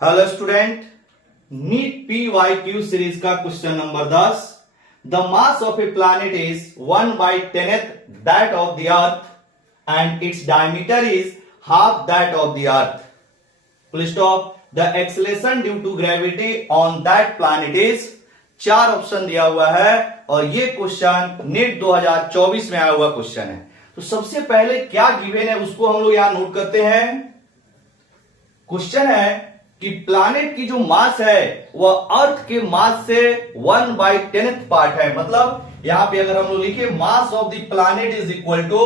Hello student, NEET PYQ series का question number 10। The mass of a planet is 1/10th that of the earth and its diameter is half that of the earth. Full stop. The acceleration due to gravity on that planet is. 4 option दिया हुआ है और ये question NEET 2024 में आया हुआ question है। तो सबसे पहले क्या गिवन है उसको हम लोग यहां नोट करते हैं। क्वेश्चन है कि प्लैनेट की जो मास है वह अर्थ के मास से 1/10th पार्ट है। मतलब यहां पे अगर हम लोग लिखे mass of the planet is equal to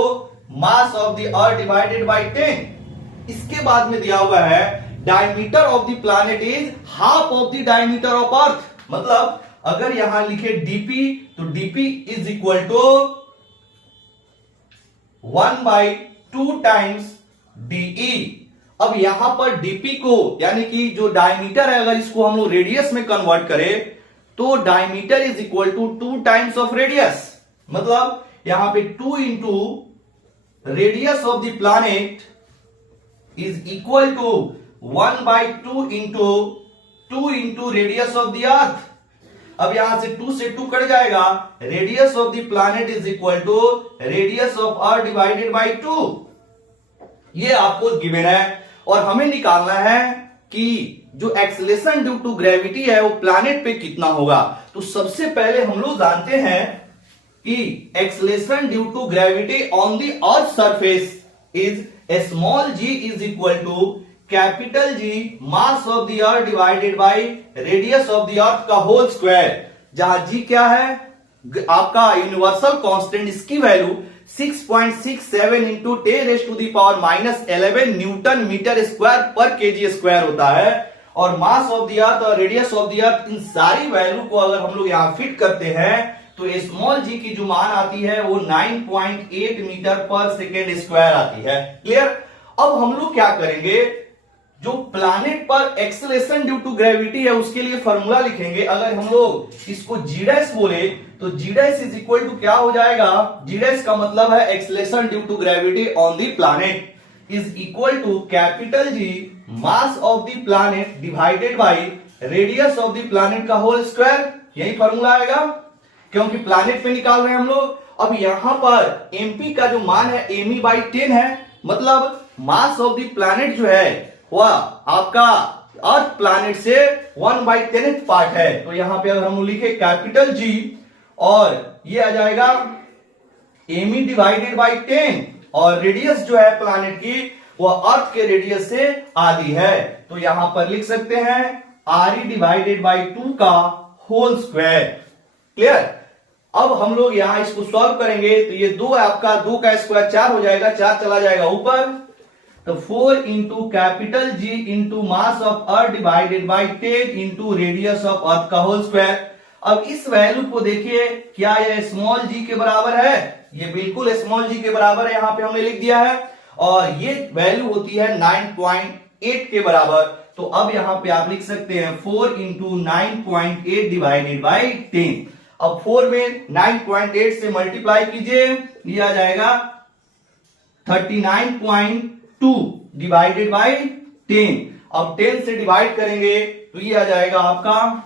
mass of the earth divided by 10। इसके बाद में दिया हुआ है diameter of the planet is half of the diameter of earth. मतलब अगर यहां लिखे डीपी तो DP is equal to 1/2 times DE. अब यहां पर डीपी को यानी कि जो डायमीटर है अगर इसको हम लोग रेडियस में कन्वर्ट करें तो diameter is equal to 2 times of radius. मतलब यहां पे 2 into radius of the planet is equal to 1/2 into 2 into radius of the earth. अब यहां से 2 से 2 कट जाएगा। Radius of the planet is equal to radius of earth divided by 2। ये आपको गिवन है और हमें निकालना है कि जो एक्सेलेरेशन ड्यू टू ग्रेविटी है वो प्लैनेट पे कितना होगा। तो सबसे पहले हम लोग जानते हैं कि acceleration due to gravity on the earth surface is small g is equal to capital G mass of the earth divided by radius of the earth का होल स्क्वायर। जहां जी क्या है आपका यूनिवर्सल कांस्टेंट, इसकी value 6.67 into 10⁻⁻11 newton metre square पर kg square होता है। और मास ऑफ द अर्थ और रेडियस ऑफ द अर्थ इन सारी वैल्यू को अगर हम लोग यहां फिट करते हैं तो स्मॉल जी की जो मान आती है वो 9.8 मीटर पर सेकेंड स्क्वायर आती है। क्लियर। अब हम लोग क्या करेंगे, जो प्लैनेट पर एक्सेलेरेशन ड्यू टू ग्रेविटी है उसके लिए फॉर्मूला लिखेंगे। अगर हम लोग इसको जी डैश बोले तो g dash is equal to क्या हो जाएगा, जी डैश का मतलब है acceleration due to gravity on the planet is equal to capital G mass of the planet divided by radius of the planet का होल स्क्वायर। यही formula आएगा क्योंकि प्लैनेट पे निकाल रहे हैं हम लोग। अब यहां पर एमपी का जो मान है me/10 है। मतलब मास ऑफ द प्लैनेट जो है वह आपका अर्थ प्लैनेट से 1/10th पार्ट है। तो यहां पे अगर हम लिखे कैपिटल जी और ये आ जाएगा एमी डिवाइडेड बाय 10 और रेडियस जो है प्लैनेट की वह अर्थ के रेडियस से आधी है। तो यहां पर लिख सकते हैं RE डिवाइडेड बाय 2 का होल स्क्वायर। क्लियर। अब हम लोग यहां इसको सॉल्व करेंगे तो ये 2 आपका 2 का स्क्वायर 4 हो जाएगा, 4 चला जाएगा ऊपर। तो 4 into capital G into mass of earth divided by 10 into radius of अर्थ का होल स्क्वायर। अब इस वैल्यू को देखिए, क्या यह स्मॉल जी के बराबर है? ये बिल्कुल स्मॉल जी के बराबर है, यहां पे हमने लिख दिया है। और ये वैल्यू होती है 9.8 के बराबर। तो अब यहां पे आप लिख सकते हैं 4 इंटू 9.8 डिवाइडेड बाय 10। अब 4 में 9.8 से मल्टीप्लाई कीजिए, ये आ जाएगा 39.2 डिवाइडेड बाय 10। अब 10 से डिवाइड करेंगे तो ये आ जाएगा आपका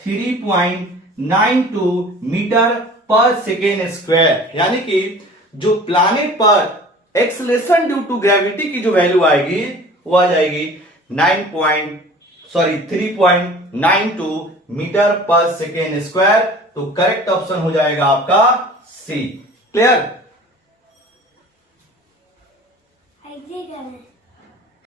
3.92 मीटर पर सेकेंड स्क्वायर। यानी कि जो प्लैनेट पर एक्सेलेरेशन ड्यू टू ग्रेविटी की जो वैल्यू आएगी वो आ जाएगी 3.92 मीटर पर सेकेंड स्क्वायर। तो करेक्ट ऑप्शन हो जाएगा आपका सी। क्लियर। I did it.